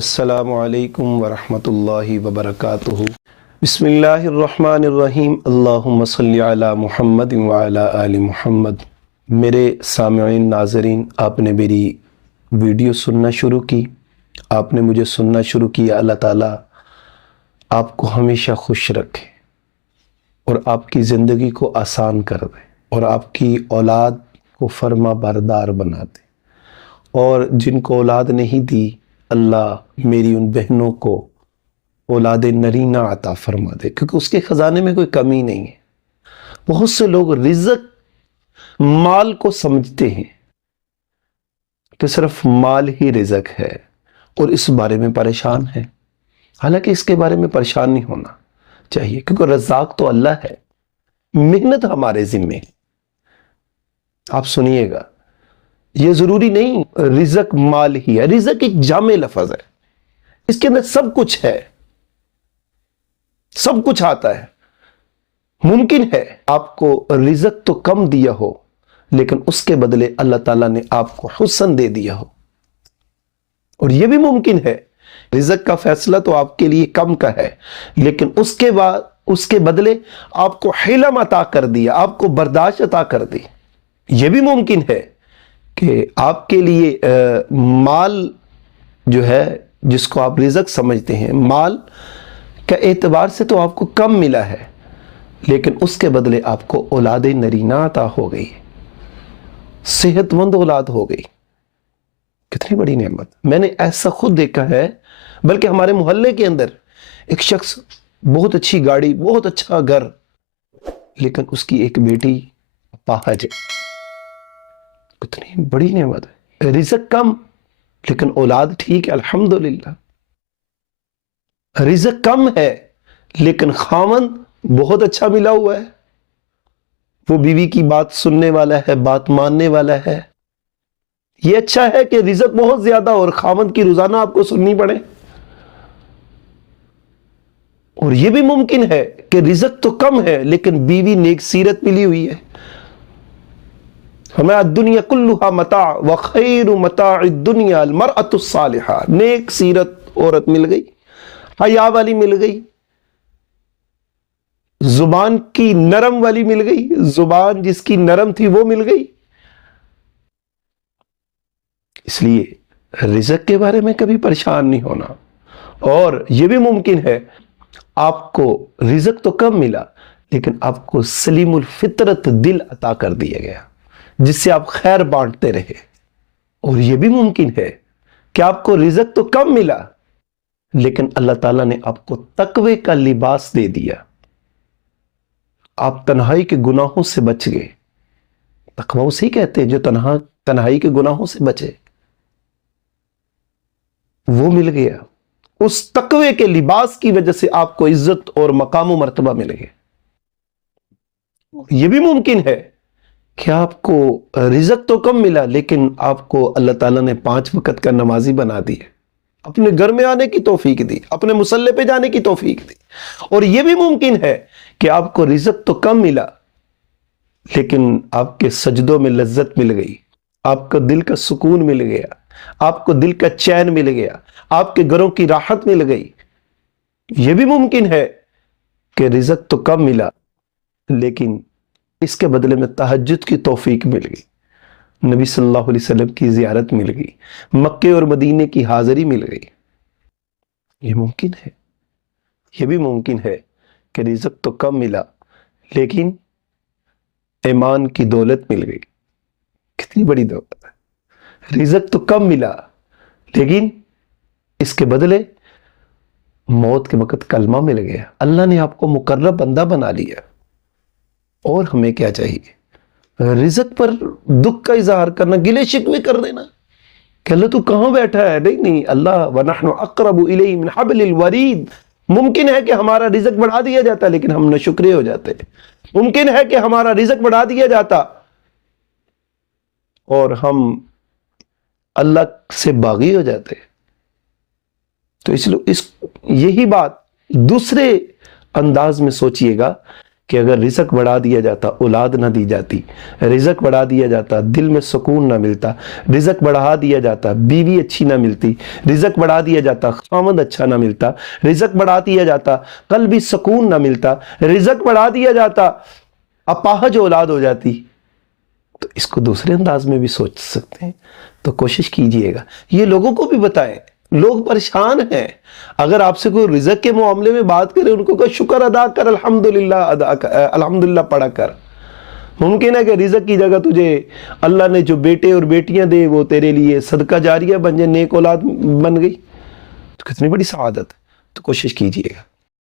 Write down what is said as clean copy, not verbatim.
السلام علیکم ورحمۃ اللہ وبرکاتہ۔ بسم اللہ الرحمن الرحیم، اللہم صلی علی محمد وعلی آل محمد۔ میرے سامعین ناظرین، آپ نے میری ویڈیو سننا شروع کی، آپ نے مجھے سننا شروع کیا۔ اللہ تعالیٰ آپ کو ہمیشہ خوش رکھے اور آپ کی زندگی کو آسان کر دے اور آپ کی اولاد کو فرما بردار بنا دے، اور جن کو اولاد نہیں دی اللہ میری ان بہنوں کو اولاد نرینہ عطا فرما دے، کیونکہ اس کے خزانے میں کوئی کمی نہیں ہے۔ بہت سے لوگ رزق مال کو سمجھتے ہیں کہ صرف مال ہی رزق ہے اور اس بارے میں پریشان ہے، حالانکہ اس کے بارے میں پریشان نہیں ہونا چاہیے، کیونکہ رزاق تو اللہ ہے، محنت ہمارے ذمے ہے۔ آپ سنیے گا، یہ ضروری نہیں رزق مال ہی ہے، رزق ایک جامع لفظ ہے، اس کے اندر سب کچھ ہے، سب کچھ آتا ہے۔ ممکن ہے آپ کو رزق تو کم دیا ہو، لیکن اس کے بدلے اللہ تعالیٰ نے آپ کو حسن دے دیا ہو، اور یہ بھی ممکن ہے رزق کا فیصلہ تو آپ کے لیے کم کا ہے، لیکن اس کے بدلے آپ کو حلم عطا کر دیا، آپ کو برداشت عطا کر دی۔ یہ بھی ممکن ہے کہ آپ کے لیے مال جو ہے، جس کو آپ رزق سمجھتے ہیں، مال کا اعتبار سے تو آپ کو کم ملا ہے، لیکن اس کے بدلے آپ کو اولاد نرینہ عطا ہو گئی، صحت مند اولاد ہو گئی۔ کتنی بڑی نعمت! میں نے ایسا خود دیکھا ہے، بلکہ ہمارے محلے کے اندر ایک شخص، بہت اچھی گاڑی، بہت اچھا گھر، لیکن اس کی ایک بیٹی اپاہج ہے۔ کتنی بڑی نعمت ہے! رزق کم لیکن اولاد ٹھیک ہے، الحمدللہ۔ رزق کم ہے لیکن خاوند بہت اچھا ملا ہوا ہے، وہ بیوی کی بات سننے والا ہے، بات ماننے والا ہے۔ یہ اچھا ہے کہ رزق بہت زیادہ اور خاوند کی روزانہ آپ کو سننی پڑے، اور یہ بھی ممکن ہے کہ رزق تو کم ہے لیکن بیوی نیک سیرت ملی ہوئی ہے۔ ہمیں الدنیا کلھا متاع وخیر متاع الدنیا المرأة الصالحہ، نیک سیرت عورت مل گئی، حیا والی مل گئی، زبان کی نرم والی مل گئی، زبان جس کی نرم تھی وہ مل گئی۔ اس لیے رزق کے بارے میں کبھی پریشان نہیں ہونا۔ اور یہ بھی ممکن ہے آپ کو رزق تو کم ملا لیکن آپ کو سلیم الفطرت دل عطا کر دیا گیا، جس سے آپ خیر بانٹتے رہے۔ اور یہ بھی ممکن ہے کہ آپ کو رزق تو کم ملا لیکن اللہ تعالیٰ نے آپ کو تقوی کا لباس دے دیا، آپ تنہائی کے گناہوں سے بچ گئے۔ تقوی اسے کہتے ہیں جو تنہائی کے گناہوں سے بچے، وہ مل گیا۔ اس تقوی کے لباس کی وجہ سے آپ کو عزت اور مقام و مرتبہ مل گئے۔ یہ بھی ممکن ہے کہ آپ کو رزق تو کم ملا لیکن آپ کو اللہ تعالیٰ نے 5 وقت کا نمازی بنا دیا، اپنے گھر میں آنے کی توفیق دی، اپنے مصلی پہ جانے کی توفیق دی۔ اور یہ بھی ممکن ہے کہ آپ کو رزق تو کم ملا لیکن آپ کے سجدوں میں لذت مل گئی، آپ کو دل کا سکون مل گیا، آپ کو دل کا چین مل گیا، آپ کے گھروں کی راحت مل گئی۔ یہ بھی ممکن ہے کہ رزق تو کم ملا لیکن اس کے بدلے میں تہجد کی توفیق مل گئی، نبی صلی اللہ علیہ وسلم کی زیارت مل گئی، مکے اور مدینے کی حاضری مل گئی۔ یہ ممکن ہے، یہ بھی ممکن ہے کہ رزق تو کم ملا لیکن ایمان کی دولت مل گئی۔ کتنی بڑی دولت ہے! رزق تو کم ملا لیکن اس کے بدلے موت کے وقت کلمہ مل گیا، اللہ نے آپ کو مقرب بندہ بنا لیا۔ اور ہمیں کیا چاہیے؟ رزق پر دکھ کا اظہار کرنا، گلے شکوے کر دینا کہ اللہ تو کہاں بیٹھا ہے؟ نہیں، اللہ وَنَحْنُ أَقْرَبُ إِلَيْهِ مِنْ حَبْلِ الْوَرِيدِ۔ ممکن ہے کہ ہمارا رزق بڑھا دیا جاتا لیکن ہم ناشکرے ہو جاتے، ممکن ہے کہ ہمارا رزق بڑھا دیا جاتا اور ہم اللہ سے باغی ہو جاتے۔ تو اس لیے یہی بات دوسرے انداز میں سوچئے گا کہ اگر رزق بڑھا دیا جاتا اولاد نہ دی جاتی، رزق بڑھا دیا جاتا دل میں سکون نہ ملتا، رزق بڑھا دیا جاتا بیوی اچھی نہ ملتی، رزق بڑھا دیا جاتا خامد اچھا نہ ملتا، رزق بڑھا دیا جاتا قلبی سکون نہ ملتا، رزق بڑھا دیا جاتا اپاہج اولاد ہو جاتی، تو اس کو دوسرے انداز میں بھی سوچ سکتے ہیں۔ تو کوشش کیجئے گا، یہ لوگوں کو بھی بتائیں، لوگ پریشان ہیں۔ اگر آپ سے کوئی رزق کے معاملے میں بات کرے، ان کو کہو شکر ادا کر، الحمدللہ پڑھا کر۔ ممکن ہے کہ رزق کی جگہ تجھے اللہ نے جو بیٹے اور بیٹیاں دے وہ تیرے لیے صدقہ جاریہ بن جائے، نیک اولاد بن گئی، تو کتنی بڑی سعادت ہے۔ تو کوشش کیجئے گا۔